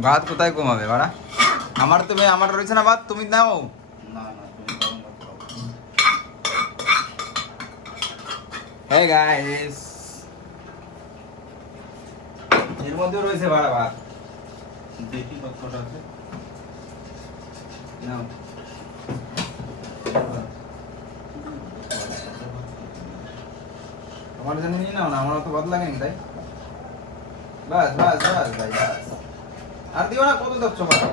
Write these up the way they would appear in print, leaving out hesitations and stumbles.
ভাত কোথায় কমাবে বাড়া? আমার তুমি আমার রয়েছে না ভাত, তুমি নাও। না না, তুমি গরম ভাত খাও। হ্যাঁ গাইস, এর মধ্যেও রয়েছে বাড়া ভাত। দেখি কত কটা আছে। নাও। তোমার জন্য নিয়ে নাও না, আমার অত ভাত লাগেনি তাই। বাস বাস বাস ভাই বাস। আর দিও না, কত দেখছো বাড়া?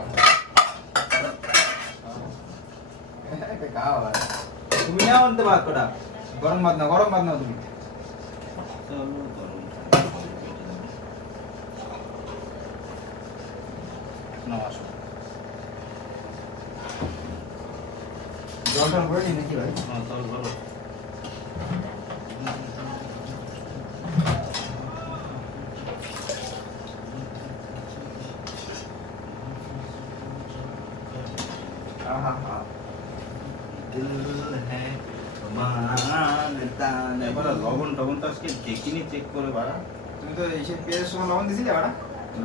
খাও ভাই। তুমি নাও আনতে ভাত কটা। গরম ভাত নাও, গরম ভাত নাও তুমি। চলো গরম নাও, আসো। জল টল করে নি নাকি ভাই? হ্যাঁ, চল বলো। আহা দিল হ্যায় তোমার এবারে লবণ টবণ তো আজকে দেখিনি, চেক করে বাড়া। তুমি তো এই পেঁয়াজের সময় লবণ দিছিলে বাড়া?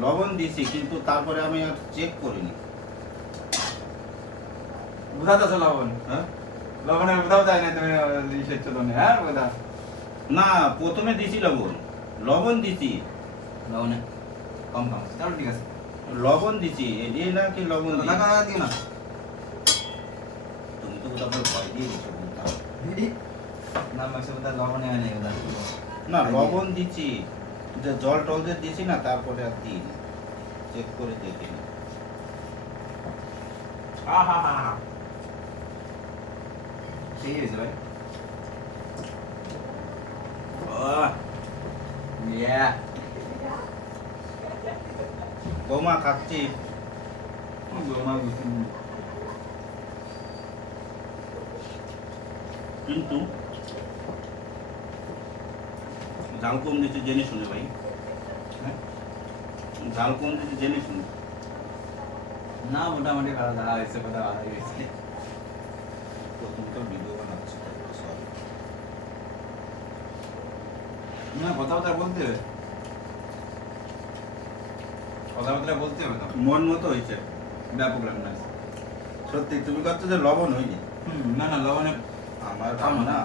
লবণ দিছি, কিন্তু তারপরে আমি আর চেক করিনি। বুঝাতেছো লবণ? হ্যাঁ লবণের কোথাও যায় না তুমি সেচ্ছ তো হ্যাঁ বোঝা। না, প্রথমে দিছি লবণ, লবণ দিছি, লবণে কম কম চলো ঠিক আছে। লবণ দিছি, এই না কি লবণ দিই? না না দিও না। তুমি তো তারপরে ভয় দিয়ে দিছো বলতাম। না মাসে বোধ লবণে হয় নাই বোধ। না, লবণ দিছি, যে জল টল যে দিছি না, তারপরে আর দিই চেক করে দেখিনি। আহা হা হা সেই হয়েছে ভাই। ইয়া বৌমা খাচ্ছি। গোমা বুঝি কিন্তু ঝাল কম দিতে জেনে শুনে ভাই, হ্যাঁ ঝাল কম দিতে জেনে শুনে। না মোটামুটি ভালো ধরা হয়েছে, কথা ভালো হয়েছে। প্রথম তো ভিডিও বানাচ্ছি, সরি। না কথাবার্তা বলতে হবে, কথাবার্তা বলতে হবে তো। মন মতো হয়েছে ব্যাপক রান্না। সত্যি। তুমি করছো যে লবণ হয়নি, না না লবণে আমার কাম না।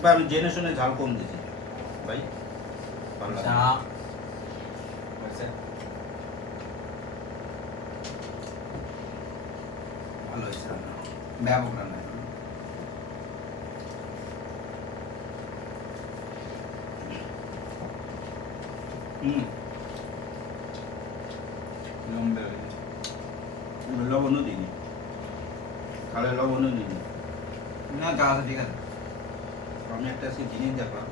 বা আমি জেনে শুনে ঝাল কম দিছি ভাই, ভালো লাগে। চা হয়েছে ভালো হয়েছে রান্না, ব্যাপক রান্না। হুম, লম্বা হয়েছে। লবণও দিইনি, খালে লবণও দিইনি। না চা আছে ঠিক আছে। আমি একটা আজকে জিনিস দেখলাম,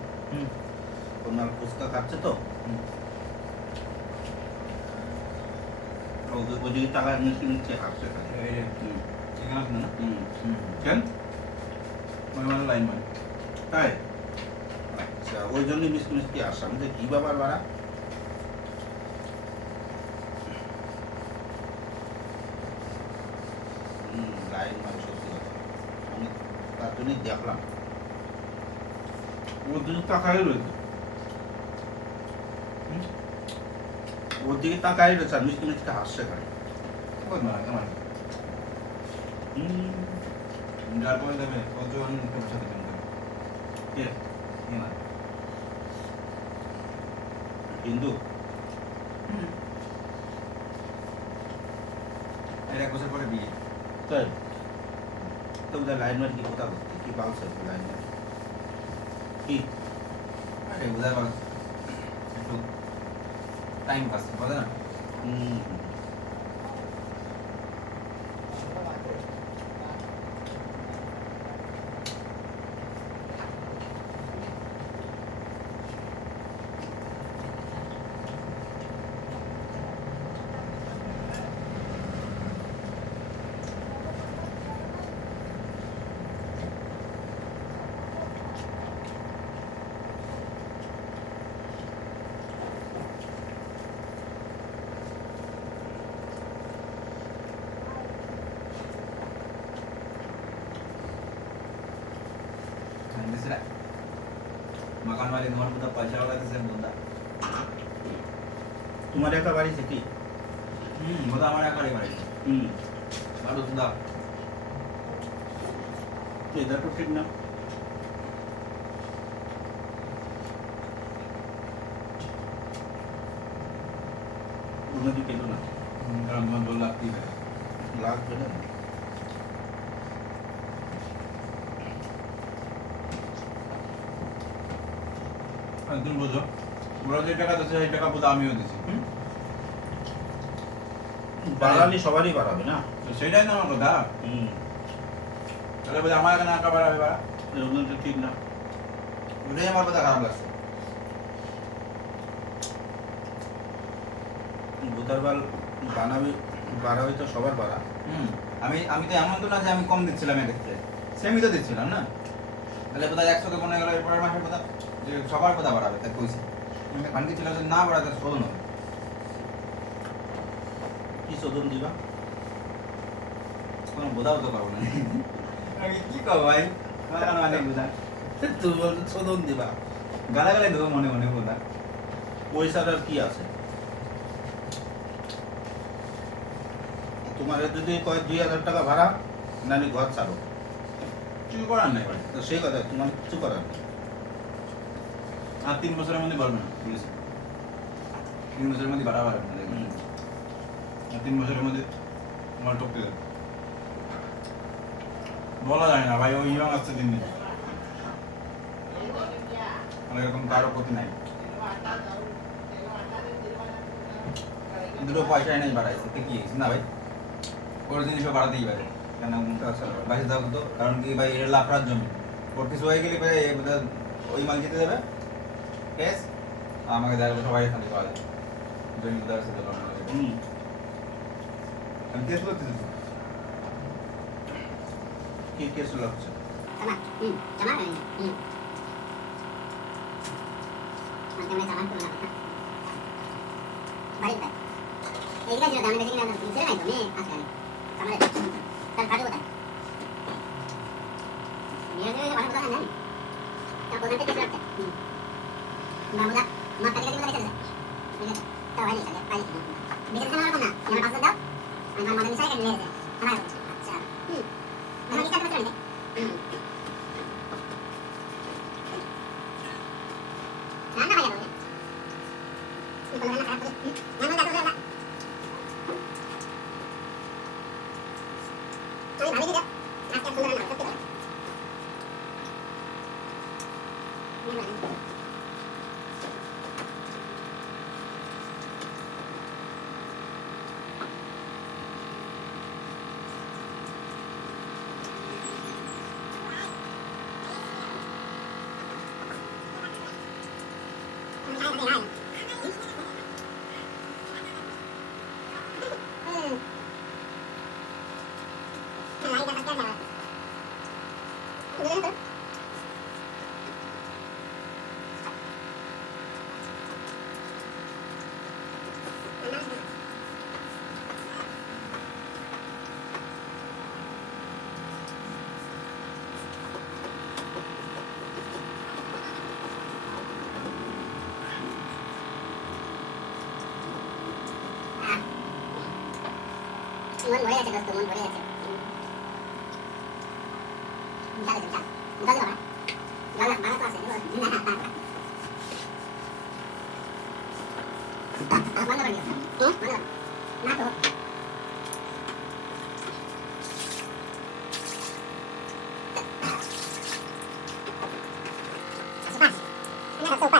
ওনার ফুচকা খাচ্ছে তো, ওদিকে টাকা নিচে নিচে হাসছে খালি। এখানে আছে না? কেন? ওই মানে লাইন মানে তাই? আচ্ছা, ওই জন্যই মিষ্টি মিষ্টি আসছে। আমি তো কি ব্যাপার বাড়া। লাইন মানে সত্যি কথা, আমি তার জন্যই দেখলাম ওর দিকে তাকাই রয়েছে, ওর দিকে তাকাই রয়েছে আর মিষ্টি মিষ্টি হাসছে খালি। বহুত মারা কেমন যার পরে দেবে কতজন তোমার সাথে জমবে কে? না হিন্দু? এর 1 বছর পরে বিয়ে। তাই তো বোধহয় লাইন মারি কি কথা করতে, কি বাউন্স আছে লাইন মারি কি? আরে বোঝায় পারো একটু টাইম পাস বলে না। হুম, मकान वाले तुम्हारे पता पैसा वाला से बोलता। তোমার একটা বাড়ি কি? বোধা আমার একবারই বাড়ি আরো সুদা এটা তো ঠিক না। উন্নতি পেল না, কারণ তোমার জল লাগতেই পারে লাগবে না। তুমি বোঝো ওরা যে টাকা দিচ্ছে সেই টাকা বোধ আমিও দিচ্ছি বাঙালি সবারই বাড়াবে না। তো সেটাই তো আমার কথা তাহলে বোধ আমার এখানে আঁকা বাড়াবে বাড়া এরকম তো ঠিক না। ওটাই আমার কথা খারাপ লাগছে ভূতারবাল বানাবে, বাড়াবে তো সবার বাড়া। আমি তো এমন তো না যে আমি কম দিচ্ছিলাম এক্ষেত্রে সেমই তো দিচ্ছিলাম না তাহলে বোধ হয় 100 মনে গেল এরপরের মাসের কথা যে সবার কথা বাড়াবে তাই কইছি আমি খানকে ছিলাম যে না বাড়াতে শোধন হবে কি শোধন দিবা? কোনো বোধাও তো পারবো না আমি কি করবো ভাই মানে বোধা তুমি বলছো শোধন দিবা, গালাগালাই দেবো মনে মনে বোধা পয়সার আর কি আছে? তোমার যদি কয় 2000 টাকা ভাড়া, নানি ঘর ছাড়ো, কিছু করার নাই ভাই তো সেই কথা তোমার কিছু করার নেই। আর 3 বছরের মধ্যে পারবে না ঠিক আছে 3 বছরের মধ্যে বাড়া পারবে না দেখবেন আর 3 বছরের মধ্যে আমার টপকে যাবে বলা যায় না ভাই ওই ইয়ং আসছে দিন দিন আর এরকম কারো ক্ষতি নাই দুটো পয়সায় নেই বাড়াইছে তো কি হয়েছে না ভাই ওর জিনিসও বাড়াতেই পারে কেন বাসে থাকতো তো কারণ কি ভাই এটা লাফড়ার জমি ওর কিছু হয়ে গেলে ভাই ওই মাল জিতে দেবে কেস আমাকে দেখবে সবাই এখান থেকে পাওয়া যায় জমি দেওয়ার সাথে আমি কেস করতেছি কি কেস লাগছে? মন ভরে গেছে দোস্ত, মন ভরে গেছে। চল চল চল বাবা গালা বাবা তো আছে বন্ধ করে দিও। বন্ধ না তো সুপার